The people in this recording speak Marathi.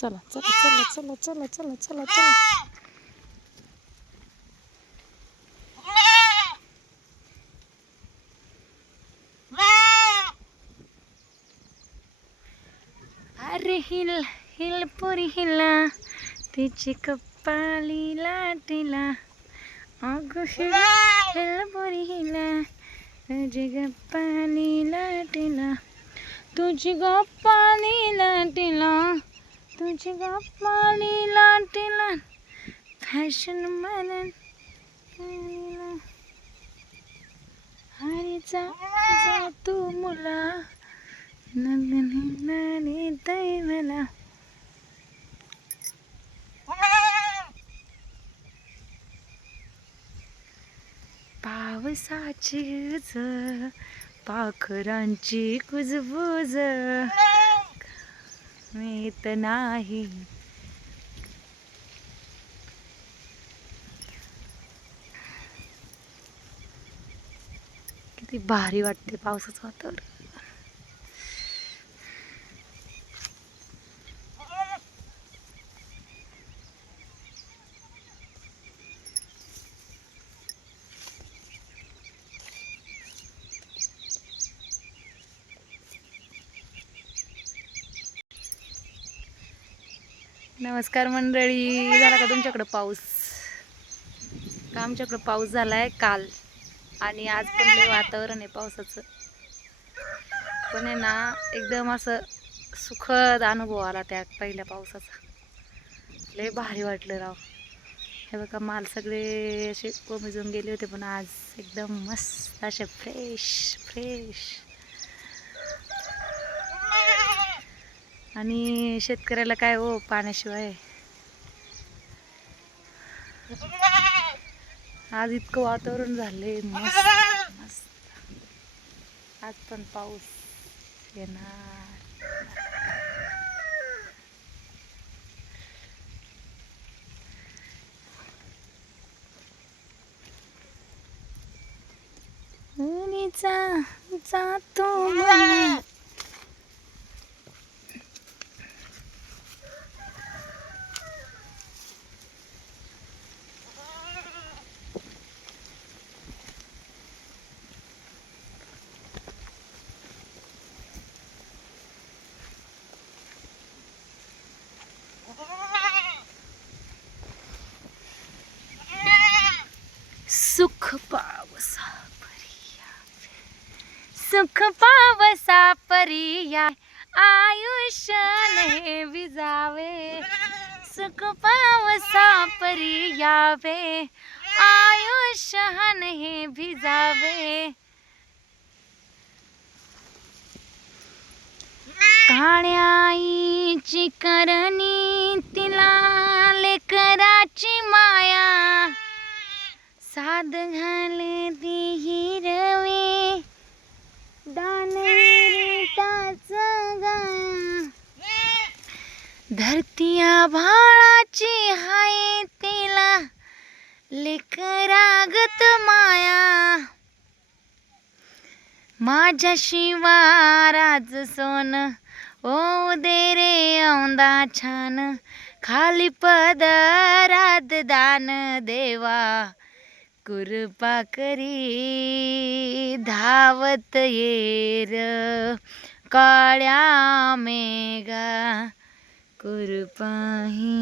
चला चला चला चला चला चला चला चला. अरे हिल हिल पुरी हिला तिची कपाळी लाटीला. अगं हिल हिल पुरी हिला तुझी गप्पाली लाटीला. तुझी गप्पाली लाटीला तुझी गप्पाली लाटीला. फॅशन मला हरीचा जा तू मुला नंदनी मला. पावसाची उज पाखरांची कुजबुज येत नाही. किती भारी वाटते पावसाचं वातावरण. नमस्कार मंडळी. झाला का तुमच्याकडं पाऊस? का आमच्याकडं पाऊस झालाय काल आणि आज पण लय वातावरण आहे पावसाचं. पण आहे ना एकदम असं सुखद अनुभव आला त्या पहिल्या पावसाचा. लय भारी वाटलं राव. हे बघा माल सगळे असे कोमेजून गेले होते पण आज एकदम मस्त असे फ्रेश फ्रेश. आणि शेतकऱ्याला काय हो पाण्याशिवाय. आज इतकं वातावरण झालंय मस्त मस्त. आज पण पाऊस येणार. जातो सुख पावसा परिया सुख पावसा परिया आयुष्याने विजावे. सुख पावसा परियावे आयुष्याने भिजावे. काळ्या आईची करणी तिला लेकराची माया. साद घाले ती हिरवी दानरीताच गाया. धरती आभाळाची हाय तिला लेकरागत माया. माझ्या शिवाराज सोन ओ दे रे औंदा छान. खाली पदरात दान देवा कृपा करी. धावत येर काळ्या मेघा कृपाही.